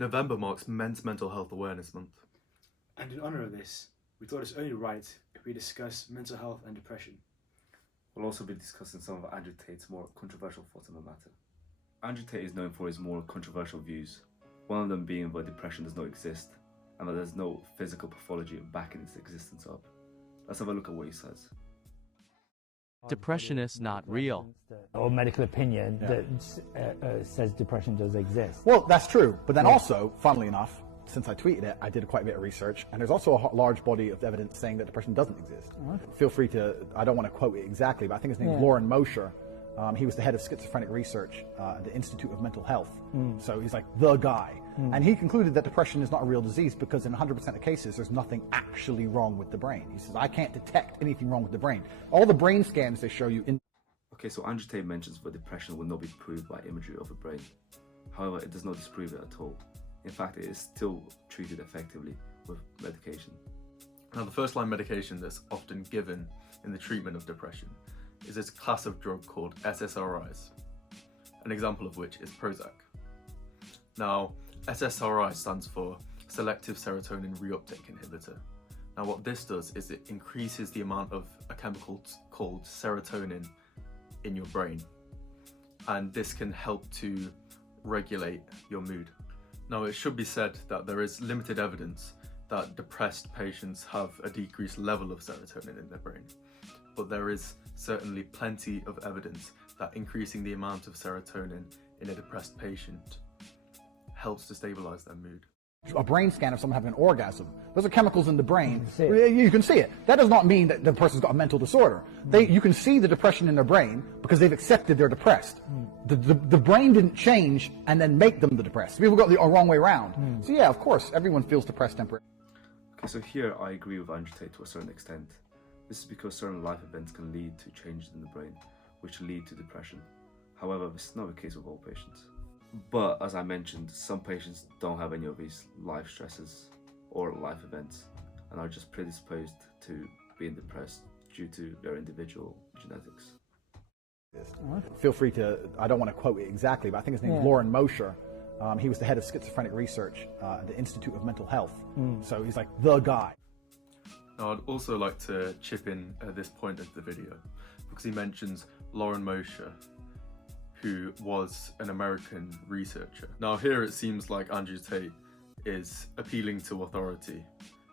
November marks Men's Mental Health Awareness Month. And in honour of this, we thought it's only right if we discuss mental health and depression. We'll also be discussing some of Andrew Tate's more controversial thoughts on the matter. Andrew Tate is known for his more controversial views, one of them being that depression does not exist and that there's no physical pathology backing its existence up. Let's have a look at what he says. Depression is not real. Or medical opinion that says depression does exist. Well, that's true. But then also, funnily enough, since I tweeted it, I did quite a bit of research, and there's also a large body of evidence saying that depression doesn't exist. Feel free to, I don't want to quote it exactly, but I think his name is Lauren Mosher. He was the head of schizophrenic research at the Institute of Mental Health. So he's like the guy. And he concluded that depression is not a real disease because in 100% of cases, there's nothing actually wrong with the brain. He says, I can't detect anything wrong with the brain. All the brain scans they show you in... Okay, so Andrew Tate mentions that depression will not be proved by imagery of the brain. However, it does not disprove it at all. In fact, it is still treated effectively with medication. Now, the first line medication that's often given in the treatment of depression is this class of drug called SSRIs, an example of which is Prozac. Now, SSRI stands for selective serotonin reuptake inhibitor. Now, what this does is it increases the amount of a chemical called serotonin in your brain, and this can help to regulate your mood. Now, it should be said that there is limited evidence that depressed patients have a decreased level of serotonin in their brain, but there is certainly plenty of evidence that increasing the amount of serotonin in a depressed patient helps to stabilize their mood. A brain scan of someone having an orgasm. Those are chemicals in the brain. You can see it. That does not mean that the person's got a mental disorder. You can see the depression in their brain because they've accepted they're depressed. The brain didn't change and then make them the depressed. People got the wrong way around. So yeah, of course, everyone feels depressed temporarily. Okay, so here I agree with Andrew Tate to a certain extent. This is because certain life events can lead to changes in the brain, which lead to depression. However, this is not the case with all patients. But as I mentioned, some patients don't have any of these life stresses or life events and are just predisposed to being depressed due to their individual genetics. Feel free to, I don't want to quote it exactly, but I think his name is Lauren Mosher. He was the head of schizophrenic research at the Institute of Mental Health. So he's like the guy. Now, I'd also like to chip in at this point of the video because he mentions Lauren Mosher, who was an American researcher. Now, here it seems like Andrew Tate is appealing to authority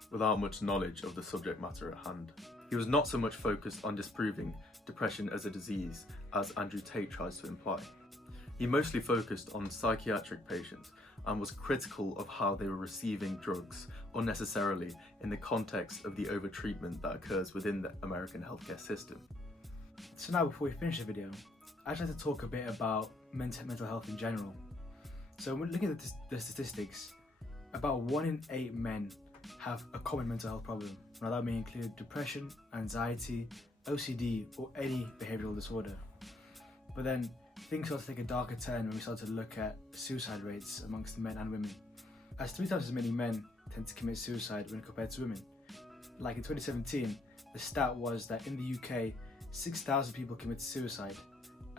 without much knowledge of the subject matter at hand. He was not so much focused on disproving depression as a disease as Andrew Tate tries to imply. He mostly focused on psychiatric patients and was critical of how they were receiving drugs unnecessarily in the context of the overtreatment that occurs within the American healthcare system. So now, before we finish the video, I'd like to talk a bit about mental health in general. So when looking at the statistics, about 1 in 8 men have a common mental health problem. Now that may include depression, anxiety, OCD, or any behavioural disorder. But then things start to take a darker turn when we start to look at suicide rates amongst men and women, as 3 times as many men tend to commit suicide when compared to women. Like in 2017, the stat was that in the UK, 6,000 people committed suicide,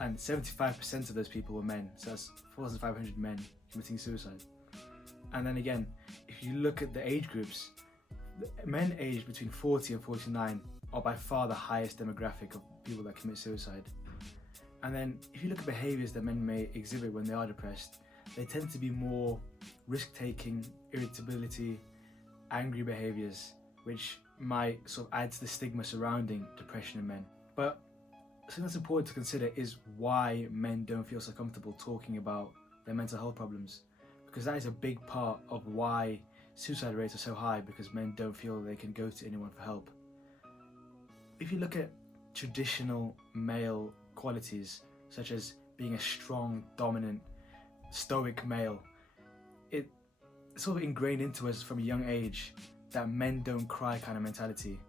and 75% of those people were men, so that's 4,500 men committing suicide. And then again, if you look at the age groups, the men aged between 40 and 49 are by far the highest demographic of people that commit suicide. And then if you look at behaviours that men may exhibit when they are depressed, they tend to be more risk-taking, irritability, angry behaviours, which might sort of add to the stigma surrounding depression in men. But something that's important to consider is why men don't feel so comfortable talking about their mental health problems, because that is a big part of why suicide rates are so high, because men don't feel they can go to anyone for help. If you look at traditional male qualities, such as being a strong, dominant, stoic male, it's sort of ingrained into us from a young age that men don't cry kind of mentality,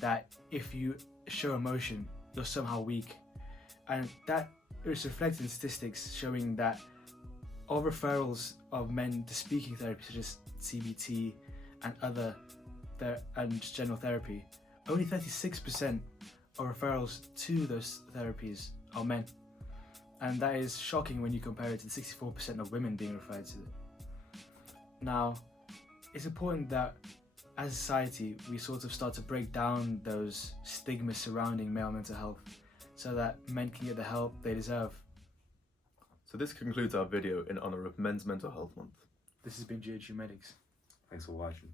that if you show emotion, you're somehow weak. And that is reflected in statistics showing that of referrals of men to speaking therapy, such as CBT and other and just general therapy, only 36% of referrals to those therapies are men. And that is shocking when you compare it to the 64% of women being referred to. Now, it's important that as a society we sort of start to break down those stigmas surrounding male mental health so that men can get the help they deserve. So this concludes our video in honour of Men's Mental Health Month. This has been GHU Medics. Thanks for watching.